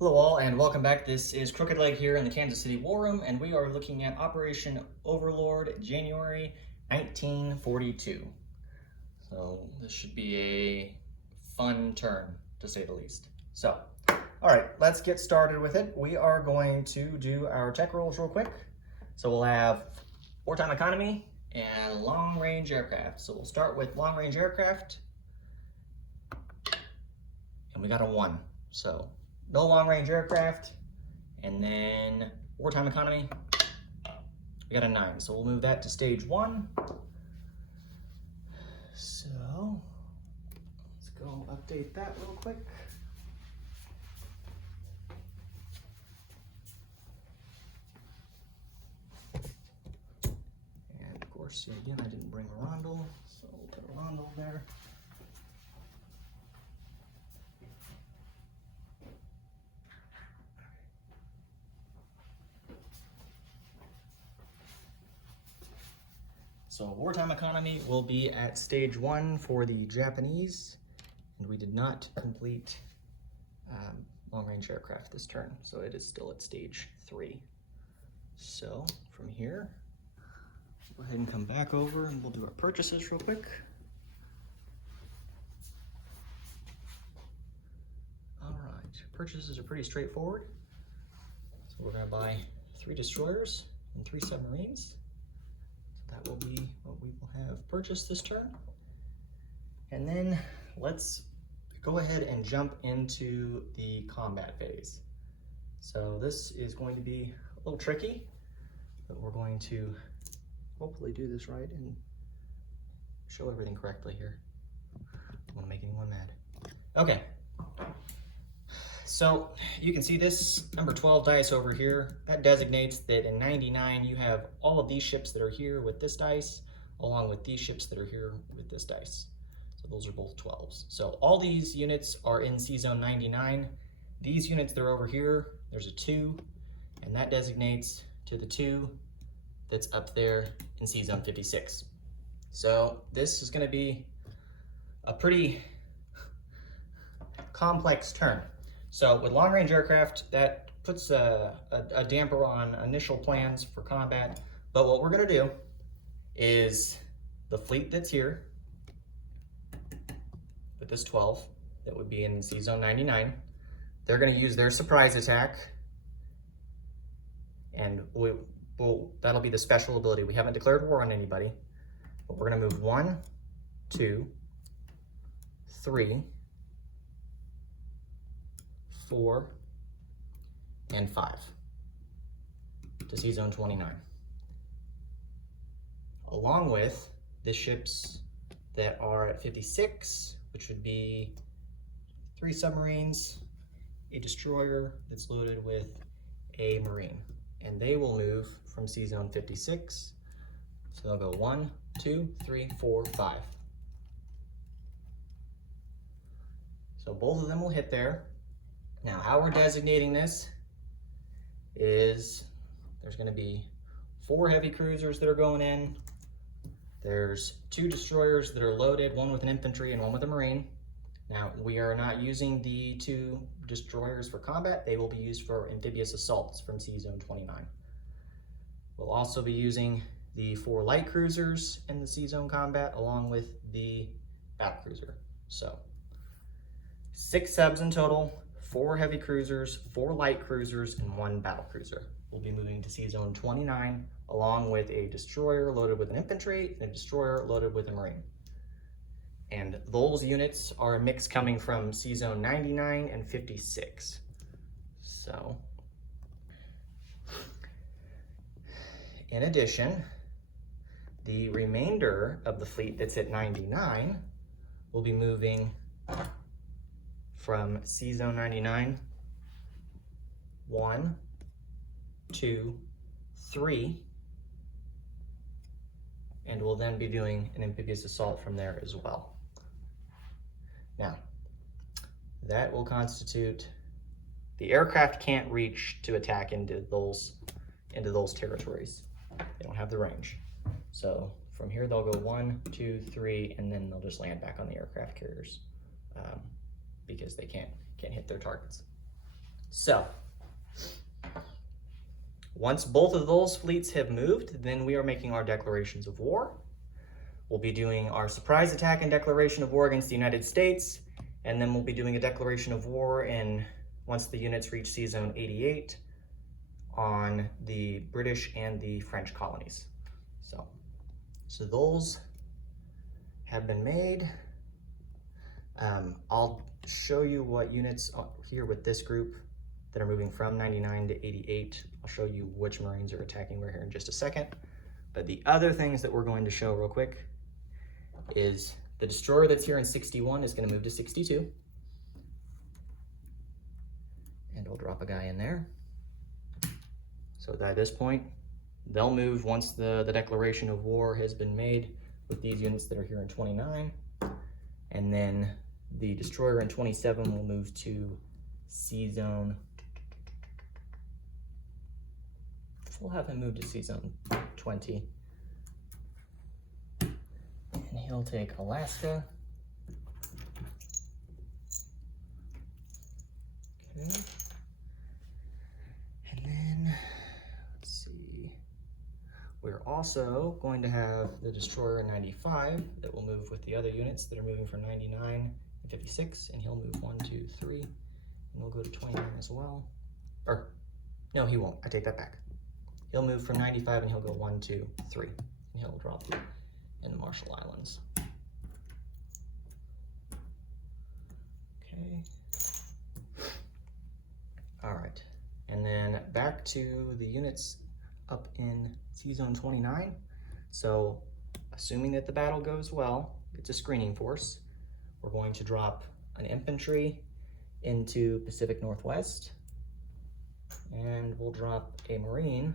Hello all and welcome back. This is Crooked Leg here in the Kansas City War Room, and we are looking at Operation Overlord, January 1942. So this should be a fun turn, to say the least. So, all right, let's get started with it. We are going to do our tech rolls real quick. So we'll have wartime economy and long-range aircraft. So we'll start with long-range aircraft, and we got a 1. So no long-range aircraft, and then wartime economy, we got a 9. So we'll move that to stage 1. So let's go update that real quick. And of course, again, I didn't bring a rondel, so we'll put a rondel there. So wartime economy will be at stage 1 for the Japanese, and we did not complete long-range aircraft this turn, so it is still at stage 3. So from here, go ahead and come back over and we'll do our purchases real quick. All right, purchases are pretty straightforward. So we're gonna buy 3 destroyers and 3 submarines. That will be what we will have purchased this turn. And then let's go ahead and jump into the combat phase. So this is going to be a little tricky, but we're going to hopefully do this right and show everything correctly here. Don't want to make anyone mad. Okay. So you can see this number 12 dice over here. That designates that in 99 you have all of these ships that are here with this dice, along with these ships that are here with this dice. So those are both 12s. So all these units are in C-Zone 99. These units that are over here, there's a 2, and that designates to the 2 that's up there in C-Zone 56. So this is going to be a pretty complex turn. So with long-range aircraft, that puts a damper on initial plans for combat. But what we're going to do is the fleet that's here with this 12, that would be in C-Zone 99, they're going to use their surprise attack, and that'll be the special ability. We haven't declared war on anybody, but we're going to move 1, 2, 3, 4, and 5 to C-Zone 29. Along with the ships that are at 56, which would be 3 submarines, a destroyer that's loaded with a marine. And they will move from C-Zone 56. So they'll go 1, 2, 3, 4, 5. So both of them will hit there. Now, how we're designating this is there's going to be 4 heavy cruisers that are going in. There's 2 destroyers that are loaded, one with an infantry and one with a marine. Now, we are not using the 2 destroyers for combat. They will be used for amphibious assaults from C-Zone 29. We'll also be using the 4 light cruisers in the C-Zone combat along with the battle cruiser. So 6 subs in total. 4 heavy cruisers, 4 light cruisers, and 1 battle cruiser. We'll be moving to C-Zone 29 along with a destroyer loaded with an infantry and a destroyer loaded with a marine. And those units are a mix coming from C-Zone 99 and 56. So, in addition, the remainder of the fleet that's at 99 will be moving from C-Zone 99, 1, 2, 3, and we'll then be doing an amphibious assault from there as well. Now, that will constitute, the aircraft can't reach to attack into those territories. They don't have the range. So from here they'll go 1, 2, 3, and then they'll just land back on the aircraft carriers. Because they can't hit their targets. So, once both of those fleets have moved, then we are making our declarations of war. We'll be doing our surprise attack and declaration of war against the United States, and then we'll be doing a declaration of war once the units reach Sea Zone 88 on the British and the French colonies. So those have been made. I'll show you what units are here with this group that are moving from 99 to 88. I'll show you which Marines are attacking where here in just a second. But the other things that we're going to show real quick is the destroyer that's here in 61 is going to move to 62. And we'll drop a guy in there. So at this point, they'll move once the declaration of war has been made with these units that are here in 29. And then the destroyer in 27 will move to Sea Zone. We'll have him move to Sea Zone 20. And he'll take Alaska. Okay. And then, let's see. We're also going to have the destroyer in 95 that will move with the other units that are moving from 99 and 56, and he'll move 1, 2, 3, and we'll go to 29 as well. Or, no, he won't. I take that back. He'll move from 95 and he'll go 1, 2, 3, and he'll drop in the Marshall Islands. Okay. All right, and then back to the units up in Sea Zone 29. So, assuming that the battle goes well, it's a screening force. We're going to drop an infantry into Pacific Northwest, and we'll drop a Marine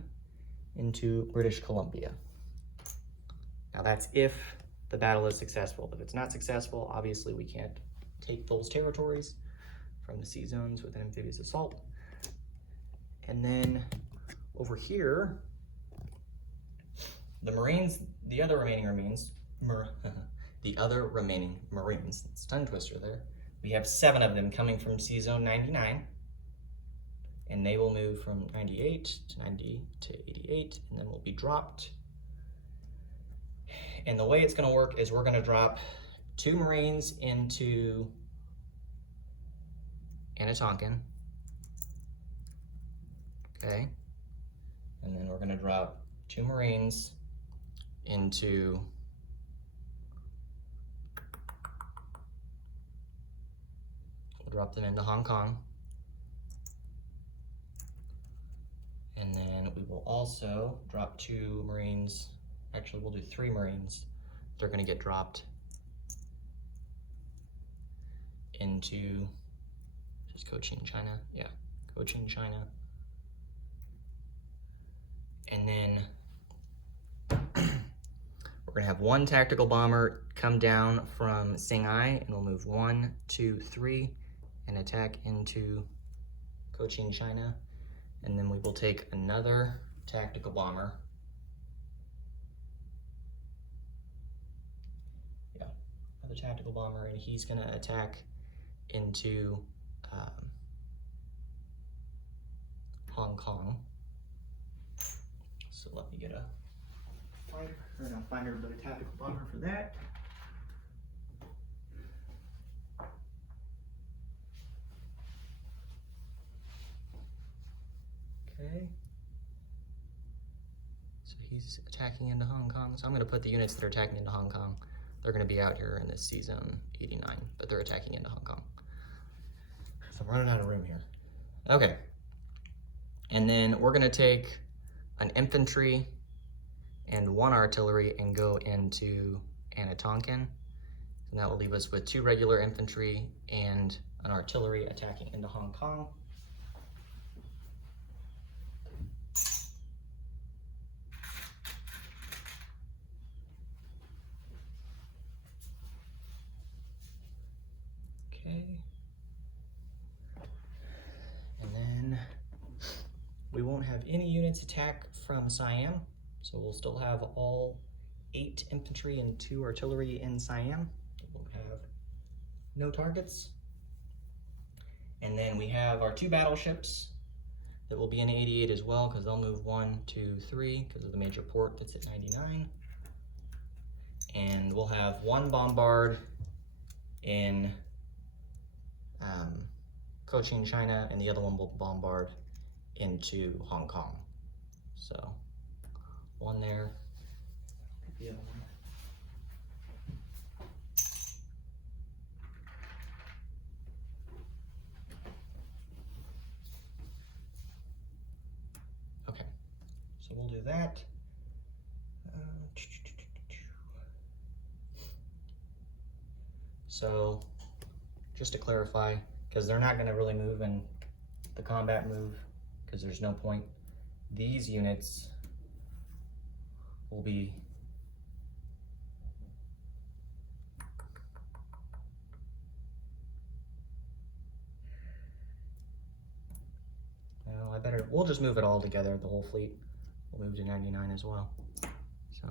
into British Columbia. Now that's if the battle is successful. If it's not successful, obviously we can't take those territories from the sea zones with an amphibious assault. And then over here, the Marines, the other remaining Marines, it's a tongue twister there. We have 7 of them coming from Sea Zone 99, and they will move from 98 to 90 to 88, and then will be dropped. And the way it's gonna work is we're gonna drop 2 Marines into Anatonkin, okay? And then we're gonna drop 2 Marines into we'll drop them into Hong Kong. And then we will also drop 2 Marines, actually we'll do 3 Marines. They're gonna get dropped into just Cochin, China. Yeah, Cochin, China. And then we're gonna have 1 tactical bomber come down from Singhai, and we'll move 1, 2, 3, and attack into Cochin, China. And then we will take another tactical bomber. Yeah, another tactical bomber, and he's gonna attack into Hong Kong. So let me get a fighter, or not fighter, but a tactical bomber for that. Okay. So he's attacking into Hong Kong. So I'm gonna put the units that are attacking into Hong Kong. They're gonna be out here in this Sea Zone 89, but they're attacking into Hong Kong. So I'm running out of room here. Okay. And then we're gonna take an infantry and 1 artillery and go into Anatonkin. And that will leave us with 2 regular infantry and an artillery attacking into Hong Kong. Okay. And then we won't have any units attack from Siam, so we'll still have all 8 infantry and 2 artillery in Siam. We'll have no targets. And then we have our 2 battleships that will be in 88 as well, because they'll move 1, 2, 3 because of the major port that's at 99. And we'll have 1 bombard in Cochin, China, and the other one will bombard into Hong Kong. So 1 there. The other one. Okay, so we'll do that. So just to clarify, because they're not going to really move in the combat move, because there's no point, these units will be we'll just move it all together, the whole fleet. We'll move to 99 as well. So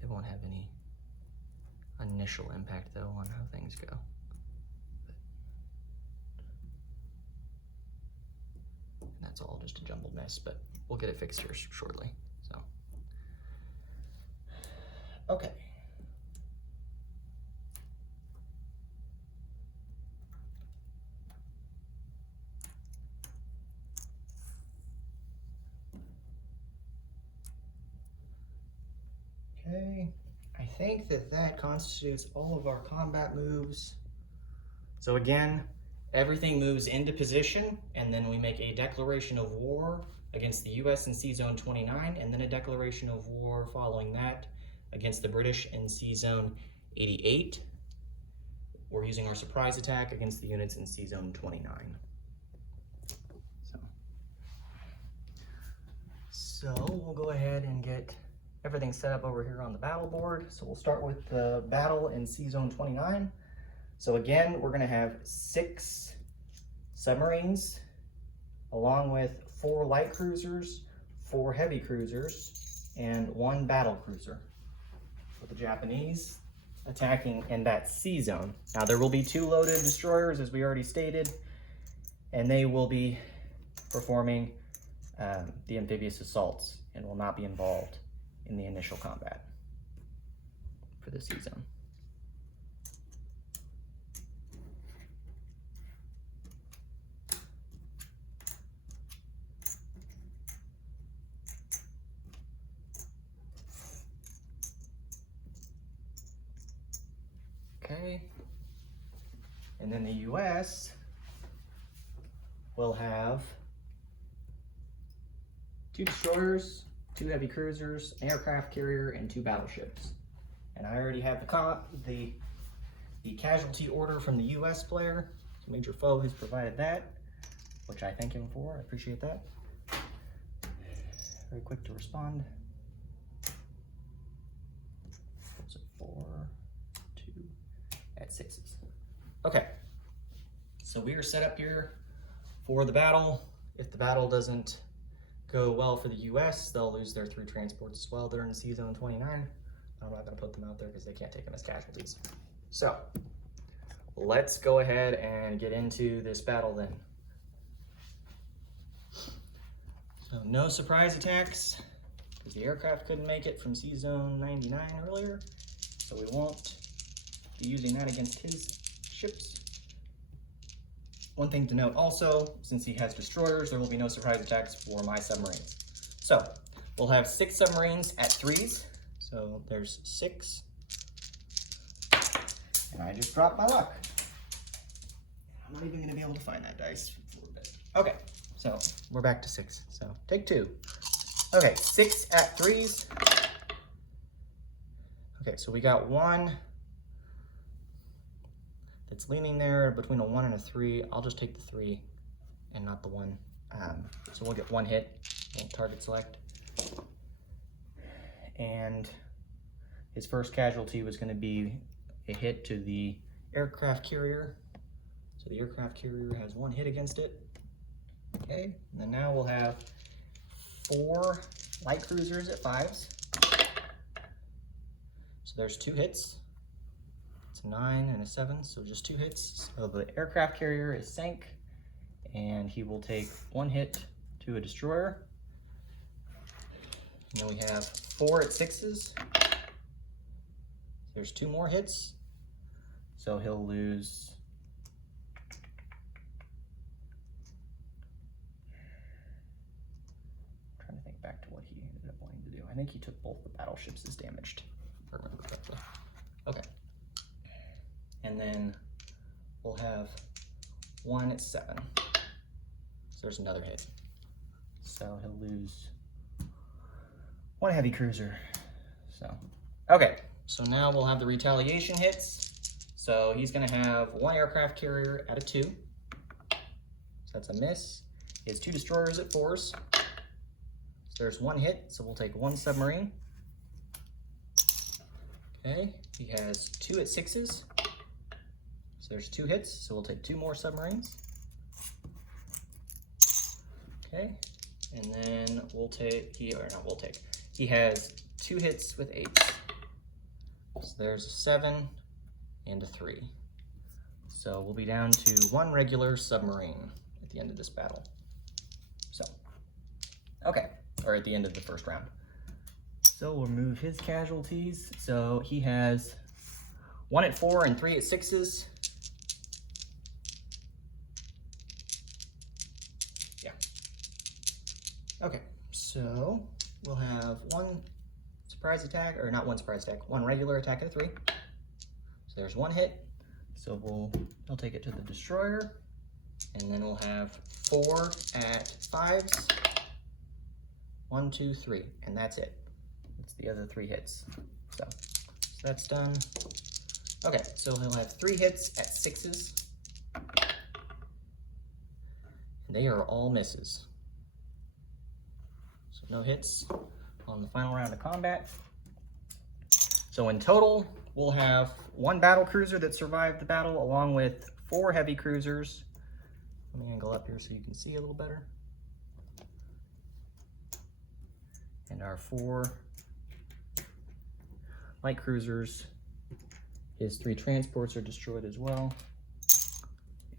they won't have any initial impact though on how things go. And that's all just a jumbled mess, but we'll get it fixed here shortly. So okay. Okay, I think that constitutes all of our combat moves. So again, everything moves into position, and then we make a declaration of war against the US in Sea Zone 29, and then a declaration of war following that against the British in Sea Zone 88. We're using our surprise attack against the units in Sea Zone 29. So we'll go ahead and get everything set up over here on the battle board. So we'll start with the battle in Sea Zone 29. So again, we're gonna have 6 submarines, along with 4 light cruisers, 4 heavy cruisers, and 1 battle cruiser, with the Japanese attacking in that sea zone. Now there will be 2 loaded destroyers, as we already stated, and they will be performing the amphibious assaults and will not be involved in the initial combat for the sea zone. Okay, and then the US will have 2 destroyers, 2 heavy cruisers, an aircraft carrier, and 2 battleships. And I already have the casualty order from the US player. So Major Foe has provided that, which I thank him for. I appreciate that. Very quick to respond. So 4, 2, at 6s. Okay, so we are set up here for the battle. If the battle doesn't go well for the US, they'll lose their 3 transports as well. They're in Sea Zone 29. I'm not gonna put them out there because they can't take them as casualties. So let's go ahead and get into this battle then. So no surprise attacks, because the aircraft couldn't make it from Sea Zone 99 earlier, so we won't be using that against his ships. One thing to note also, since he has destroyers, there will be no surprise attacks for my submarines. So we'll have 6 submarines at 3s. So there's 6. And I just dropped my luck. I'm not even gonna be able to find that dice for a bit. Okay, so we're back to 6. So take 2. Okay, 6 at 3s. Okay, so we got 1 that's leaning there between a 1 and a 3. I'll just take the 3 and not the 1. So we'll get 1 hit. We'll target select. And his first casualty was going to be a hit to the aircraft carrier. So the aircraft carrier has 1 hit against it. Okay, and then now we'll have 4 light cruisers at 5s. there's 2 hits. It's a 9 and a 7, so just 2 hits. So the aircraft carrier is sank, and he will take 1 hit to a destroyer. And then we have 4 at 6s. There's 2 more hits, so he'll lose. I'm trying to think back to what he ended up wanting to do. I think he took both the battleships as damaged, if I remember correctly. Okay. And then we'll have 1 at 7. So there's another hit. So he'll lose 1 heavy cruiser. So, okay. So now we'll have the retaliation hits. So he's gonna have 1 aircraft carrier at a 2. So that's a miss. He has 2 destroyers at 4s. So there's 1 hit, so we'll take 1 submarine. Okay, he has 2 at 6s. So there's 2 hits, so we'll take 2 more submarines. Okay, and then we'll take, he has 2 hits with 8s. So there's a 7 and a 3. So we'll be down to 1 regular submarine at the end of this battle. So, okay, or at the end of the first round. So we'll remove his casualties. So he has 1 at 4 and 3 at 6s. Yeah. Okay, so we'll have 1 surprise attack, or not 1 surprise attack, 1 regular attack at a 3. So there's 1 hit. So he'll take it to the destroyer, and then we'll have 4 at 5s. 1, 2, 3, and that's it. It's the other 3 hits. So that's done. Okay, so he'll have 3 hits at 6s. And they are all misses. So no hits on the final round of combat. So in total, we'll have 1 battle cruiser that survived the battle, along with 4 heavy cruisers. Let me angle up here so you can see a little better. And our 4 light cruisers. His 3 transports are destroyed as well.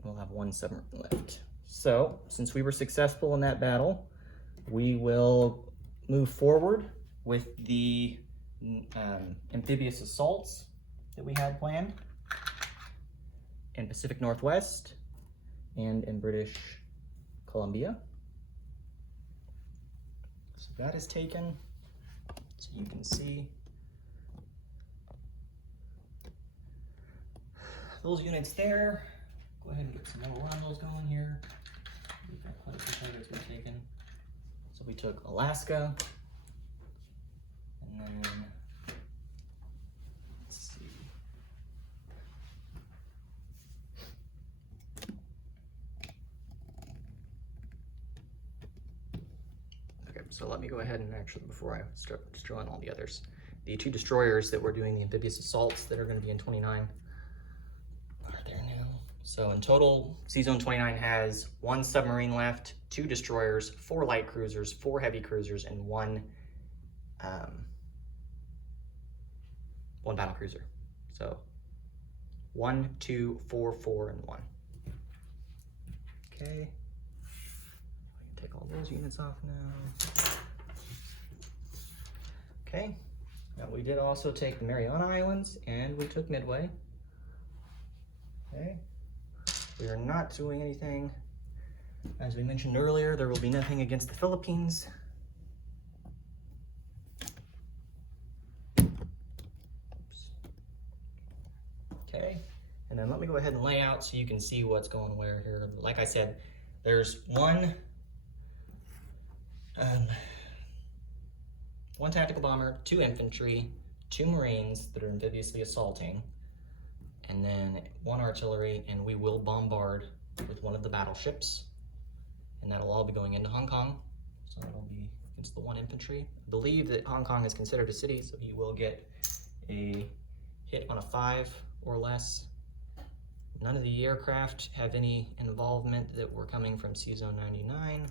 We'll have 1 submarine left. So, since we were successful in that battle, we will move forward with the amphibious assaults that we had planned in Pacific Northwest and in British Columbia. So that is taken, so you can see those units there. Go ahead and get some more rundles going here. We've got quite a few targets we've taken. So we took Alaska, and then let's see. Okay, so let me go ahead and actually, before I start destroying all the others, the 2 destroyers that we're doing the amphibious assaults that are going to be in 29 are there now. So in total, C-Zone 29 has 1 submarine left, 2 destroyers, 4 light cruisers, 4 heavy cruisers, and 1 battle cruiser. So 1, 2, 4, 4, and 1. Okay. I can take all those units off now. Okay. Now we did also take the Mariana Islands, and we took Midway. Okay. We are not doing anything. As we mentioned earlier, there will be nothing against the Philippines. Oops. Okay, and then let me go ahead and lay out so you can see what's going where here. Like I said, there's one tactical bomber, 2 infantry, 2 Marines that are amphibiously assaulting, and then 1 artillery, and we will bombard with 1 of the battleships, and that'll all be going into Hong Kong. So that'll be against the 1 infantry. I believe that Hong Kong is considered a city, so you will get a hit on a 5 or less. None of the aircraft have any involvement that were coming from C-Zone 99.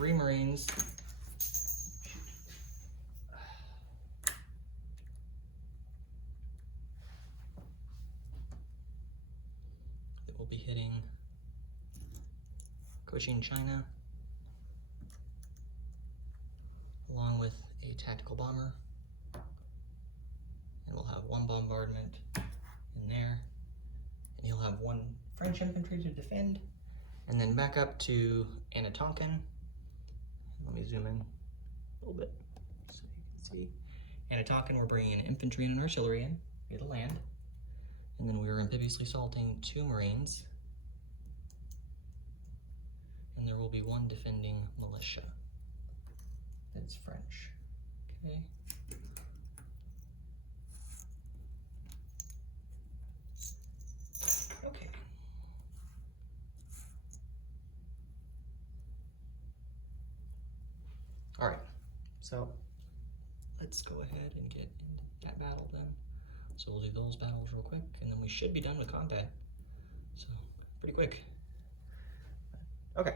3 Marines. That will be hitting Cochin, China, along with a tactical bomber. And we'll have 1 bombardment in there. And he'll have 1 French infantry to defend. And then back up to Anatonkin. Let me zoom in a little bit so you can see. Anatonkin, we're bringing in infantry and an artillery in via the land. And then we are amphibiously assaulting 2 Marines. And there will be 1 defending militia. That's French. Okay. Okay. All right, so let's go ahead and get into that battle then. So we'll do those battles real quick, and then we should be done with combat. So pretty quick. Okay.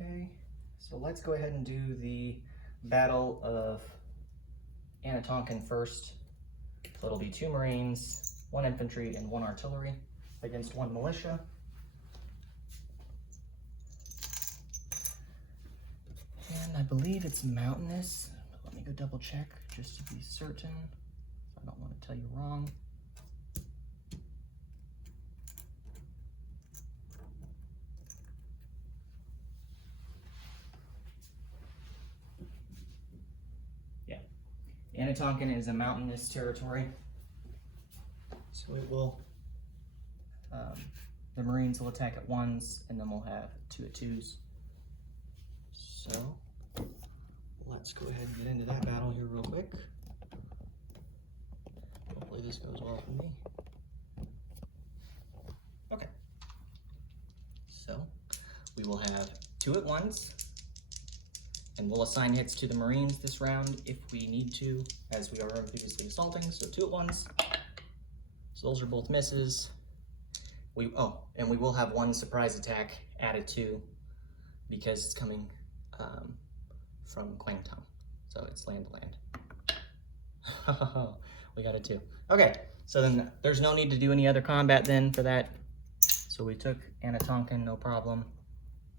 Okay, so let's go ahead and do the Battle of Anatonkin first. So it'll be 2 Marines, 1 infantry, and 1 artillery against 1 militia. And I believe it's mountainous, but let me go double check just to be certain. I don't want to tell you wrong. Anatonkin is a mountainous territory, so it will, the Marines will attack at 1s, and then we'll have 2 at 2s. So, let's go ahead and get into that battle here real quick. Hopefully this goes well for me. Okay, so we will have 2 at 1s. And we'll assign hits to the Marines this round if we need to, as we are previously assaulting. So 2 at 1s. So those are both misses. And we will have 1 surprise attack added to, because it's coming from Guangdong. So it's land to land. We got it too. Okay, so then there's no need to do any other combat then for that. So we took Anatonkin, no problem.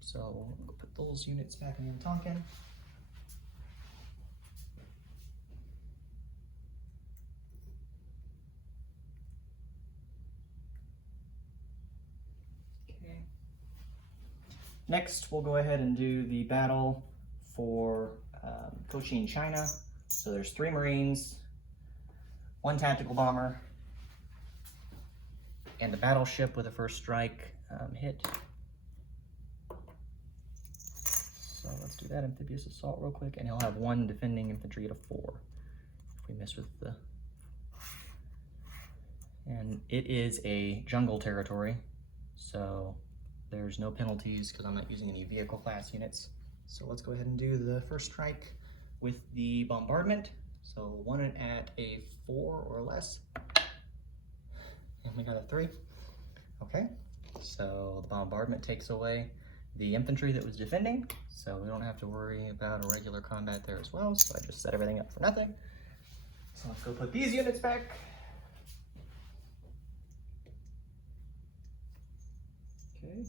So we'll put those units back in Anatonkin. Okay. Next, we'll go ahead and do the battle for Cochin, China. So there's 3 Marines, 1 tactical bomber, and a battleship with a first strike hit. So let's do that amphibious assault real quick, and he'll have 1 defending infantry at a 4. If we mess with the... And it is a jungle territory, so there's no penalties because I'm not using any vehicle class units. So let's go ahead and do the first strike with the bombardment. So 1 at a 4 or less. And we got a 3. Okay, so the bombardment takes away the infantry that was defending, so we don't have to worry about a regular combat there as well. So I just set everything up for nothing. So let's go put these units back. Okay.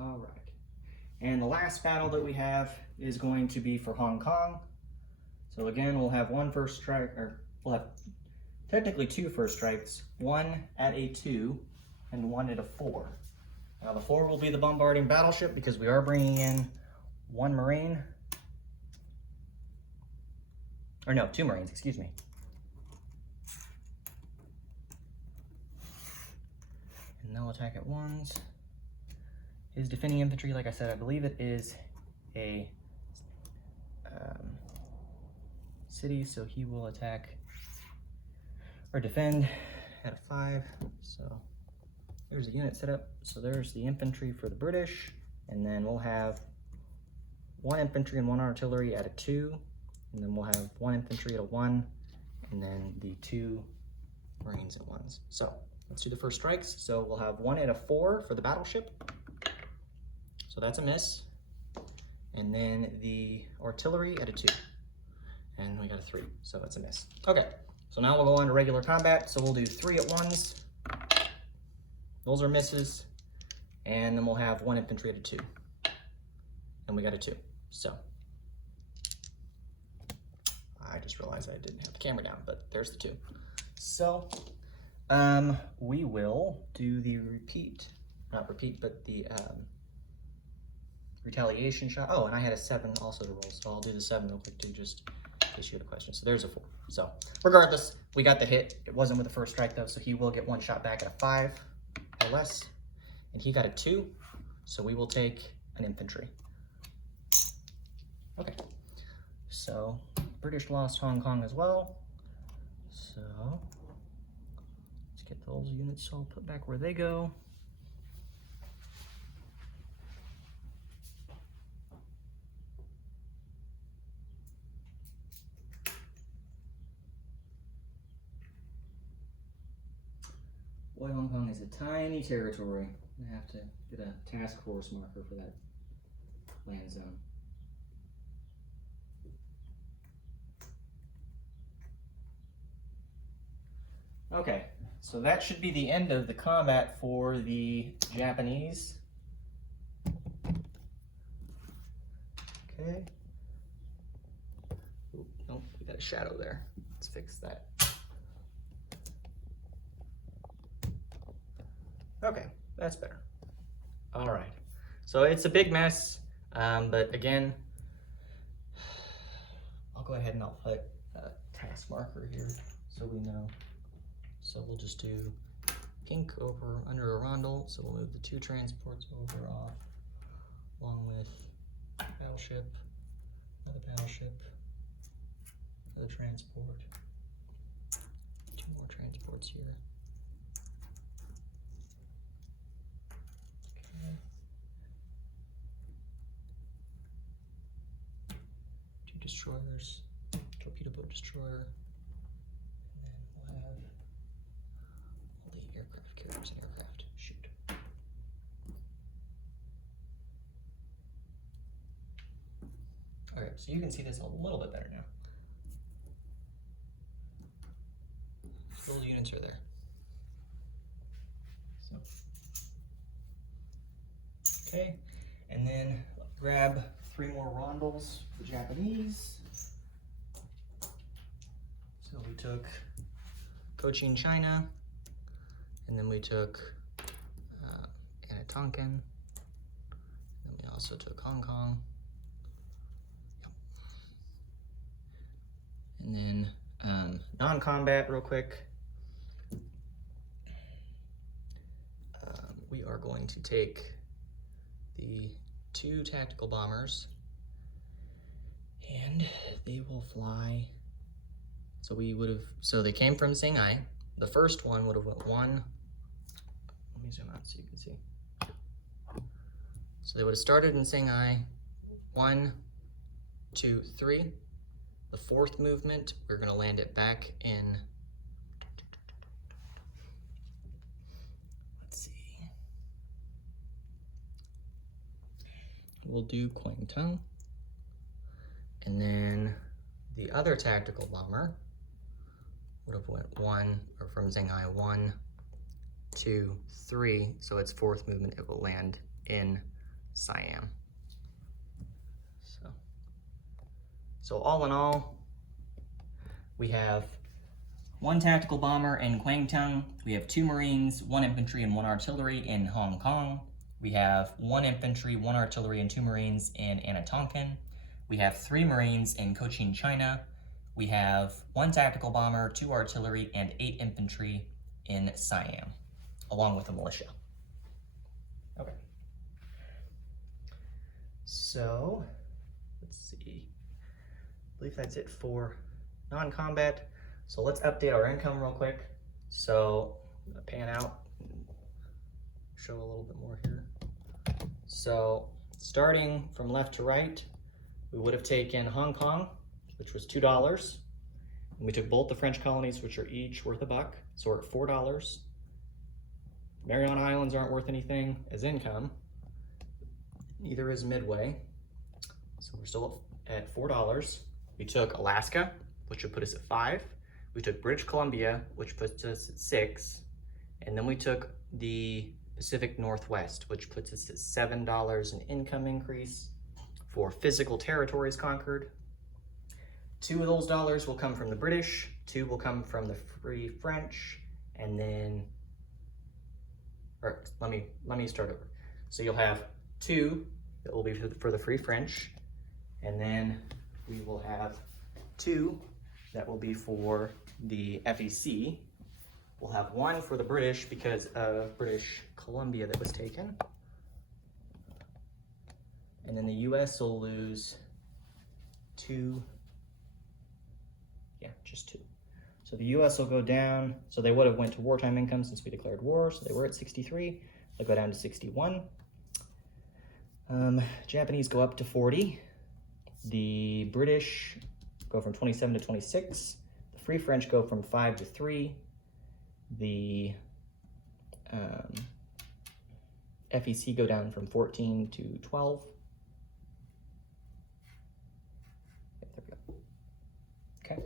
All right. And the last battle that we have is going to be for Hong Kong. So again, we'll have 1 first strike, or we'll have technically 2 first strikes, 1 at a 2 and 1 at a 4. Now the 4 will be the bombarding battleship because we are bringing in 1 Marine. Or no, 2 Marines, excuse me. And they'll attack at 1s. His defending infantry, like I said, I believe it is a city, so he will attack or defend at a 5. So there's the unit set up. So there's the infantry for the British, and then we'll have 1 infantry and 1 artillery at a 2, and then we'll have 1 infantry at a 1, and then the 2 Marines at 1s. So let's do the first strikes. So we'll have 1 at a 4 for the battleship. So that's a miss. And then the artillery at a 2. And we got a 3, so that's a miss. Okay, so now we'll go on to regular combat. So we'll do 3 at 1s. Those are misses. And then we'll have 1 infantry at a 2. And we got a 2. So I just realized I didn't have the camera down, but there's the 2. So we will do the but the retaliation shot. Oh, and I had a 7 also to roll, so I'll do the 7 real quick too, just in case you had a question. So there's a 4. So regardless, we got the hit. It wasn't with the first strike though, so he will get 1 shot back at a 5 or less. And he got a 2, so we will take an infantry. Okay, so British lost Hong Kong as well. So let's get those units all put back where they go. Boy, Hong Kong is a tiny territory. I have to get a task force marker for that land zone. Okay, so that should be the end of the combat for the Japanese. Okay. Ooh, nope, we got a shadow there. Let's fix that. Okay, that's better. All right, so it's a big mess, but again, I'll go ahead and I'll put a task marker here so we know. So we'll just do pink over under Arundel. So we'll move the 2 transports over off, along with battleship, another transport, 2 more transports here. Okay. 2 destroyers, torpedo boat destroyer. Aircraft carriers and aircraft. Shoot. Okay, so you can see this a little bit better now. All the units are there. So, okay, and then grab 3 more rondels for the Japanese. So we took Cochin, China. And then we took Anatonkin. And we also took Hong Kong. Yep. And then non-combat real quick. We are going to take the 2 tactical bombers and they will fly. So they came from Shanghai. The first one would have went 1. Let me zoom out so you can see. So they would have started in Shanghai, 1, 2, 3. The 4th movement, we're going to land it back in, let's see, we'll do Kwangtung. And then the other tactical bomber would have went 1, or from Shanghai, 1, 2, 3. So its 4th movement, it will land in Siam. So all in all, we have 1 tactical bomber in Kwangtung. We have 2 Marines, 1 infantry, and 1 artillery in Hong Kong. We have 1 infantry, 1 artillery, and 2 Marines in Anatonkin. We have 3 Marines in Cochin, China. We have 1 tactical bomber, 2 artillery, and 8 infantry in Siam, along with the militia. Okay. So, let's see. I believe that's it for non-combat. So let's update our income real quick. So I'm gonna pan out, show a little bit more here. So starting from left to right, we would have taken Hong Kong, which was $2. And we took both the French colonies, which are each worth $1. So we're at $4. Mariana Islands aren't worth anything as income. Neither is Midway. So we're still at $4. We took Alaska, which would put us at $5. We took British Columbia, which puts us at $6. And then we took the Pacific Northwest, which puts us at $7 in income increase for physical territories conquered. 2 of those dollars will come from the British, 2 will come from the Free French, and then, or let me start over. So you'll have 2 that will be for the Free French, and then we will have 2 that will be for the FEC. We'll have 1 for the British because of British Columbia that was taken. And then the US will lose 2, just 2. So the US will go down, so they would have went to wartime income since we declared war, so they were at 63. They'll go down to 61. Japanese go up to 40. The British go from 27 to 26. The Free French go from 5 to 3. The FEC go down from 14 to 12. There we go. Okay.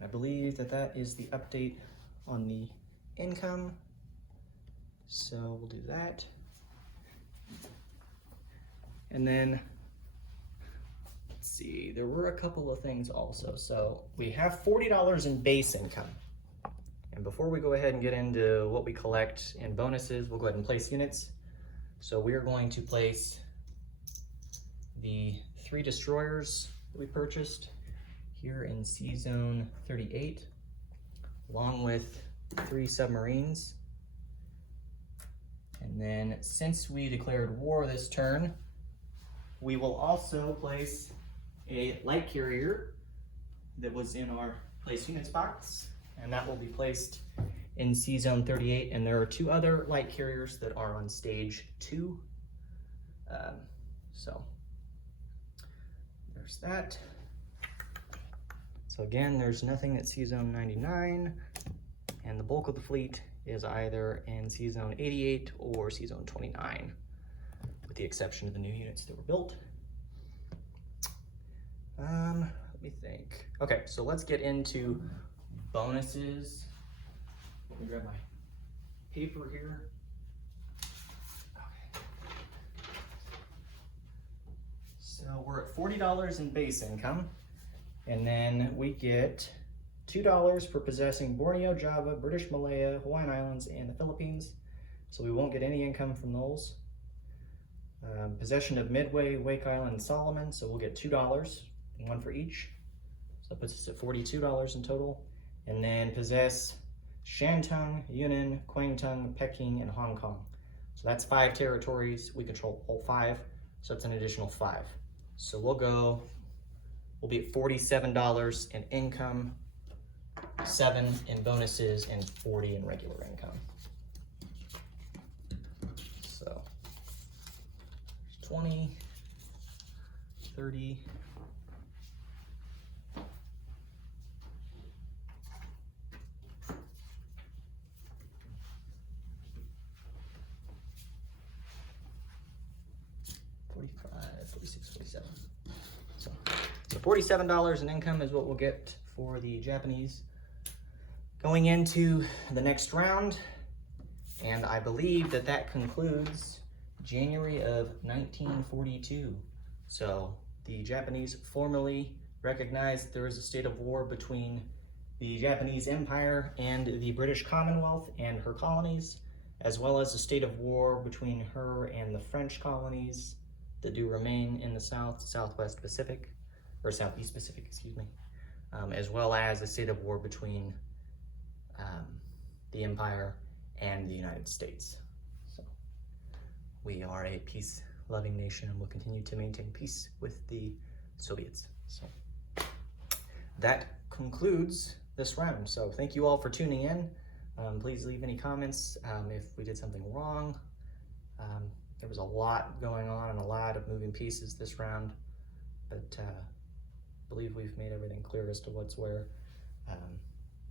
I believe that is the update on the income. So we'll do that. And then, let's see, there were a couple of things also. So we have $40 in base income. And before we go ahead and get into what we collect in bonuses, we'll go ahead and place units. So we are going to place the 3 destroyers that we purchased here in Sea Zone 38, along with 3 submarines. And then since we declared war this turn, we will also place a light carrier that was in our place units box, and that will be placed in Sea Zone 38. And there are 2 other light carriers that are on stage 2. So there's that. So again, there's nothing at Sea Zone 99, and the bulk of the fleet is either in Sea Zone 88 or Sea Zone 29, with the exception of the new units that were built. Let me think. Okay, so let's get into bonuses. Let me grab my paper here. Okay. So we're at $40 in base income. And then we get $2 for possessing Borneo, Java, British Malaya, Hawaiian Islands, and the Philippines. So we won't get any income from those. Possession of Midway, Wake Island, and Solomon. So we'll get $2, 1 for each. So that puts us at $42 in total. And then possess Shantung, Yunnan, Kwangtung, Peking, and Hong Kong. So that's 5 territories. We control all 5. So it's an additional 5. So we'll be at $47 in income, 7 in bonuses, and 40 in regular income. So 20, 30, 45, 46, 47. So $47 in income is what we'll get for the Japanese going into the next round. And I believe that concludes January of 1942. So the Japanese formally recognized there is a state of war between the Japanese Empire and the British Commonwealth and her colonies, as well as a state of war between her and the French colonies that do remain in the Southwest Pacific, or Southeast Pacific, excuse me, as well as a state of war between the Empire and the United States. So we are a peace-loving nation and will continue to maintain peace with the Soviets. So that concludes this round. So thank you all for tuning in. Please leave any comments if we did something wrong. There was a lot going on and a lot of moving pieces this round, but I believe we've made everything clear as to what's where.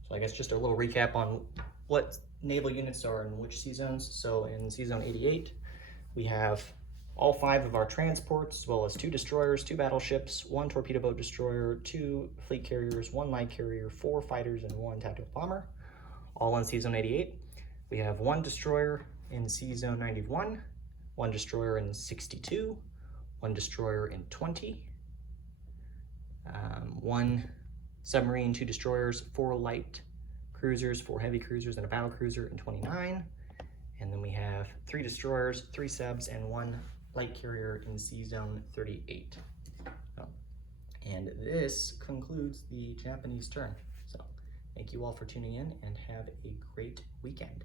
So I guess just a little recap on what naval units are in which sea zones. So in Sea Zone 88, we have all 5 of our transports, as well as 2 destroyers, 2 battleships, 1 torpedo boat destroyer, 2 fleet carriers, 1 light carrier, 4 fighters, and 1 tactical bomber, all in Sea Zone 88. We have 1 destroyer in Sea Zone 91, 1 destroyer in 62, 1 destroyer in 20, 1 submarine, 2 destroyers, 4 light cruisers, 4 heavy cruisers, and a battle cruiser in 29. And then we have 3 destroyers, 3 subs, and 1 light carrier in Sea Zone 38. And this concludes the Japanese turn. So thank you all for tuning in and have a great weekend.